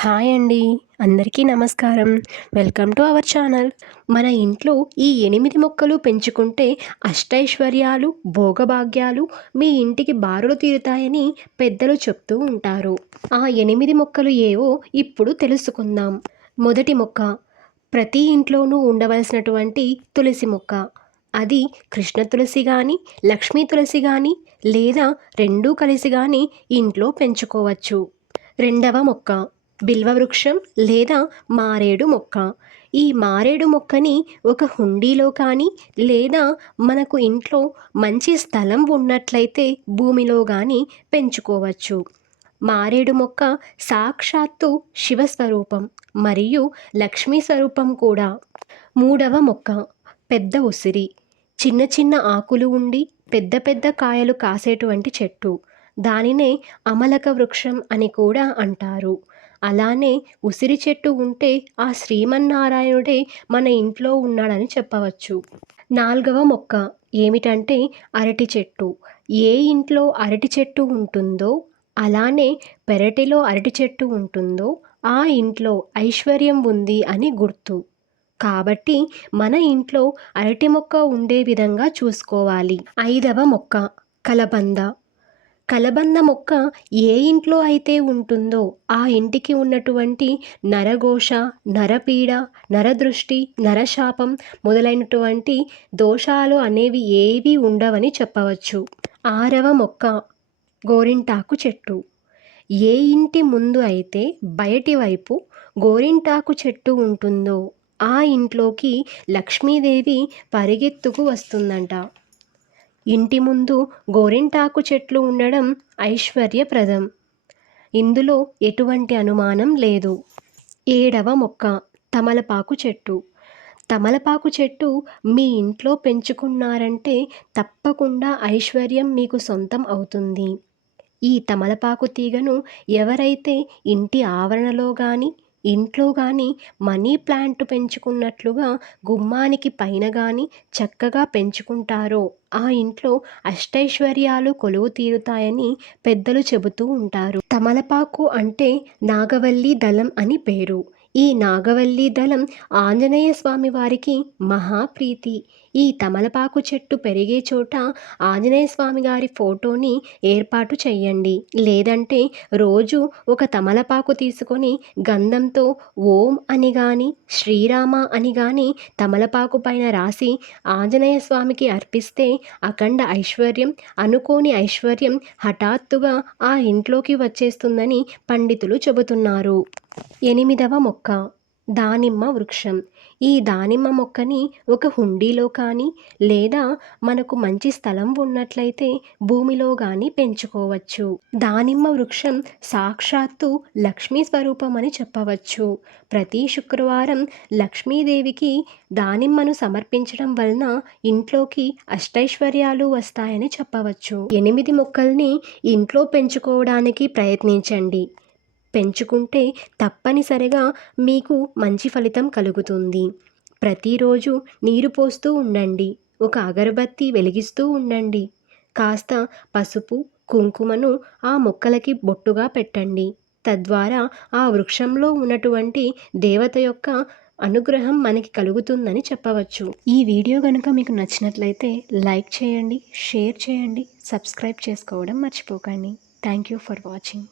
Hi అండి. అందరికీ నమస్కారం. Welcome to our channel. మన ఇంట్లో ఈ 8 మొక్కలు పెంచుకుంటే అష్టైశ్వర్యాలు, భోగభాగ్యాలు మీ ఇంటికి బారులు తీరుతాయని పెద్దలు చెప్తూ ఉంటారు. ఆ 8 మొక్కలు ఏవో ఇప్పుడు తెలుసుకుందాం. మొదటి మొక్క, ప్రతి ఇంట్లోనూ ఉండవలసినటువంటి తులసి మొక్క. అది కృష్ణ తులసి గాని, లక్ష్మీ తులసి గాని లేదా రెండూ కలిసి గాని ఇంట్లో పెంచుకోవచ్చు. రెండవ మొక్క, బిల్వవృక్షం లేదా మారేడు మొక్క. ఈ మారేడు మొక్కని ఒక హుండీలో కానీ లేదా మనకు ఇంట్లో మంచి స్థలం ఉన్నట్లయితే భూమిలో కానీ పెంచుకోవచ్చు. మారేడు మొక్క సాక్షాత్తు శివస్వరూపం మరియు లక్ష్మీ స్వరూపం కూడా. మూడవ మొక్క, పెద్ద ఉసిరి. చిన్న చిన్న ఆకులు ఉండి పెద్ద పెద్ద కాయలు కాసేటువంటి చెట్టు. దానినే అమలక వృక్షం అని కూడా అంటారు. అలానే ఉసిరి చెట్టు ఉంటే ఆ శ్రీమన్నారాయణుడే మన ఇంట్లో ఉన్నాడని చెప్పవచ్చు. నాలుగవ మొక్క ఏమిటంటే అరటి చెట్టు. ఏ ఇంట్లో అరటి చెట్టు ఉంటుందో, అలానే పెరటిలో అరటి చెట్టు ఉంటుందో ఆ ఇంట్లో ఐశ్వర్యం ఉంది అని గుర్తు. కాబట్టి మన ఇంట్లో అరటి మొక్క ఉండే విధంగా చూసుకోవాలి. ఐదవ మొక్క, కలబంద. కలబంద మొక్క ఏ ఇంట్లో అయితే ఉంటుందో ఆ ఇంటికి ఉన్నటువంటి నరఘోష, నరపీడ, నరదృష్టి, నరశాపం మొదలైనటువంటి దోషాలు అనేవి ఏవీ ఉండవని చెప్పవచ్చు. ఆరవ మొక్క, గోరింటాకు చెట్టు. ఏ ఇంటి ముందు అయితే బయటి వైపు గోరింటాకు చెట్టు ఉంటుందో ఆ ఇంట్లోకి లక్ష్మీదేవి పరిగెత్తుకు వస్తుందంట. ఇంటి ముందు గోరింటాకు చెట్లు ఉండడం ఐశ్వర్యప్రదం. ఇందులో ఎటువంటి అనుమానం లేదు. ఏడవ మొక్క, తమలపాకు చెట్టు. తమలపాకు చెట్టు మీ ఇంట్లో పెంచుకున్నారంటే తప్పకుండా ఐశ్వర్యం మీకు సొంతం అవుతుంది. ఈ తమలపాకు తీగను ఎవరైతే ఇంటి ఆవరణలో కానీ ఇంట్లో కానీ మనీ ప్లాంట్ పెంచుకున్నట్లుగా గుమ్మానికి పైన కానీ చక్కగా పెంచుకుంటారో ఆ ఇంట్లో అష్టైశ్వర్యాలు కొలువు తీరుతాయని పెద్దలు చెబుతూ ఉంటారు. తమలపాకు అంటే నాగవల్లి దళం అని పేరు. ఈ నాగవల్లి దళం ఆంజనేయ స్వామి వారికి మహాప్రీతి. ఈ తమలపాకు చెట్టు పెరిగే చోట ఆంజనేయ స్వామి గారి ఫోటోని ఏర్పాటు చేయండి. లేదంటే రోజు ఒక తమలపాకు తీసుకొని గంధంతో ఓం అని కానీ శ్రీరామ అని కానీ తమలపాకు పైన రాసి ఆంజనేయ స్వామికి అర్పిస్తే అఖండ ఐశ్వర్యం, అనుకోని ఐశ్వర్యం హఠాత్తుగా ఆ ఇంట్లోకి వచ్చేస్తుందని పండితులు చెబుతున్నారు. ఎనిమిదవ మొక్క, దానిమ్మ వృక్షం. ఈ దానిమ్మ మొక్కని ఒక హుండీలో కానీ లేదా మనకు మంచి స్థలం ఉన్నట్లయితే భూమిలో కానీ పెంచుకోవచ్చు. దానిమ్మ వృక్షం సాక్షాత్తు లక్ష్మీ స్వరూపం అని చెప్పవచ్చు. ప్రతి శుక్రవారం లక్ష్మీదేవికి దానిమ్మను సమర్పించడం వలన ఇంట్లోకి అష్టైశ్వర్యాలు వస్తాయని చెప్పవచ్చు. 8 మొక్కల్ని ఇంట్లో పెంచుకోవడానికి ప్రయత్నించండి. పెంచుకుంటే తప్పనిసరిగా మీకు మంచి ఫలితం కలుగుతుంది. ప్రతిరోజు నీరు పోస్తూ ఉండండి. ఒక అగరబత్తి వెలిగిస్తూ ఉండండి. కాస్త పసుపు, కుంకుమను ఆ మొక్కలకి బొట్టుగా పెట్టండి. తద్వారా ఆ వృక్షంలో ఉన్నటువంటి దేవత యొక్క అనుగ్రహం మనకి కలుగుతుందని చెప్పవచ్చు. ఈ వీడియో కనుక మీకు నచ్చినట్లయితే లైక్ చేయండి, షేర్ చేయండి, సబ్స్క్రైబ్ చేసుకోవడం మర్చిపోకండి. Thank you for watching.